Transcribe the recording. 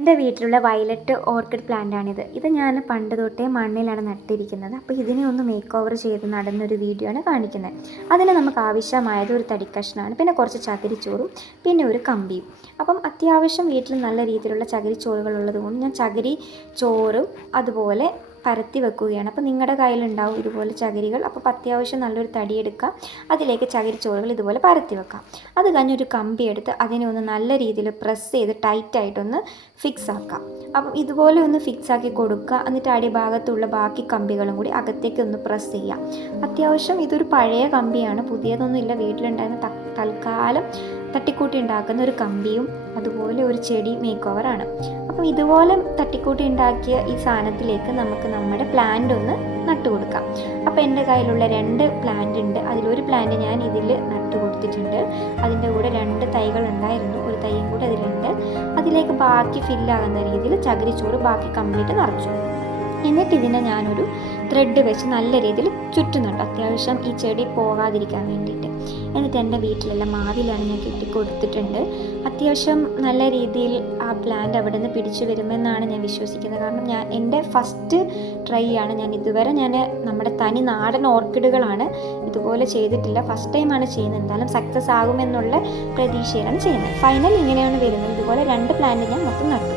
എൻ്റെ വീട്ടിലുള്ള violet orchid പ്ലാന്റാണിത്. ഇത് ഞാൻ പണ്ട് തൊട്ടേ മണ്ണിലാണ് നട്ടിരിക്കുന്നത്. അപ്പോൾ ഇതിനെ ഒന്ന് മേക്ക് ഓവർ ചെയ്ത് നടുന്നൊരു വീഡിയോ ആണ് കാണിക്കുന്നത്. അതിന് നമുക്ക് ആവശ്യമായത് ഒരു തടിക്കഷ്ണമാണ്, പിന്നെ കുറച്ച് ചകിരിച്ചോറും, പിന്നെ ഒരു കമ്പിയും. അപ്പം അത്യാവശ്യം വീട്ടിൽ നല്ല രീതിയിലുള്ള ചകിരിച്ചോറുകൾ ഉള്ളതുകൊണ്ട് ഞാൻ ചകിരി ചോറും അതുപോലെ പരത്തി വെക്കുകയാണ്. അപ്പോൾ നിങ്ങളുടെ കയ്യിലുണ്ടാവും ഇതുപോലെ ചകിരികൾ. അപ്പോൾ അത്യാവശ്യം നല്ലൊരു തടി എടുക്കാം, അതിലേക്ക് ചകിരിച്ചോറുകൾ ഇതുപോലെ പരത്തി വെക്കാം. അത് കഴിഞ്ഞൊരു കമ്പി എടുത്ത് അതിനെ ഒന്ന് നല്ല രീതിയിൽ പ്രസ് ചെയ്ത് ടൈറ്റായിട്ടൊന്ന് ഫിക്സ് ആക്കാം. അപ്പം ഇതുപോലെ ഒന്ന് ഫിക്സ് ആക്കി കൊടുക്കുക. എന്നിട്ട് അടിഭാഗത്തുള്ള ബാക്കി കമ്പികളും കൂടി അകത്തേക്ക് ഒന്ന് പ്രസ് ചെയ്യാം. അത്യാവശ്യം ഇതൊരു പഴയ കമ്പിയാണ്, പുതിയതൊന്നുമില്ല. വീട്ടിലുണ്ടായിരുന്ന തൽക്കാലം തട്ടിക്കൂട്ടി ഉണ്ടാക്കുന്ന ഒരു കമ്പിയും അതുപോലെ ഒരു ചെടി മേക്ക് ഓവറാണ്. അപ്പം ഇതുപോലെ തട്ടിക്കൂട്ടി ഉണ്ടാക്കിയ ഈ സാധനത്തിലേക്ക് നമുക്ക് നമ്മുടെ പ്ലാന്റ് ഒന്ന് നട്ടു കൊടുക്കാം. അപ്പോൾ എൻ്റെ കയ്യിലുള്ള 2 പ്ലാന്റ് ഉണ്ട്. അതിലൊരു പ്ലാന്റ് ഞാൻ ഇതിൽ നട്ടു കൊടുത്തിട്ടുണ്ട്. അതിൻ്റെ കൂടെ 2 തൈകൾ ഉണ്ടായിരുന്നു, ഒരു തൈയും കൂടെ അതിലുണ്ട്. അതിലേക്ക് ബാക്കി ഫില്ലാകുന്ന രീതിയിൽ ചകിരിച്ചോറ് ബാക്കി കംപ്ലീറ്റ് നിറച്ചു. എന്നിട്ട് ഇതിനെ ഞാനൊരു ത്രെഡ് വെച്ച് നല്ല രീതിയിൽ ചുറ്റുന്നുണ്ട്, അത്യാവശ്യം ഈ ചെടി പോകാതിരിക്കാൻ വേണ്ടിയിട്ട്. എന്നിട്ട് എൻ്റെ വീട്ടിലെല്ലാം മാവിലാണ് ഞാൻ കെട്ടിക്കൊടുത്തിട്ടുണ്ട്. അത്യാവശ്യം നല്ല രീതിയിൽ ആ പ്ലാന്റ് അവിടെ നിന്ന് പിടിച്ചു വരുമെന്നാണ് ഞാൻ വിശ്വസിക്കുന്നത്. കാരണം എൻ്റെ ഫസ്റ്റ് ട്രൈ ആണ്. ഇതുവരെ നമ്മുടെ തനി നാടൻ ഓർക്കിഡുകളാണ് ഇതുപോലെ ചെയ്തിട്ടില്ല, ഫസ്റ്റ് ടൈമാണ് ചെയ്യുന്നത്. എന്തായാലും സക്സസ് ആകുമെന്നുള്ള പ്രതീക്ഷയിലാണ് ചെയ്യുന്നത്. ഫൈനൽ ഇങ്ങനെയാണ് വരുന്നത്. ഇതുപോലെ 2 പ്ലാന്റ് ഞാൻ മൊത്തം നട്ടു.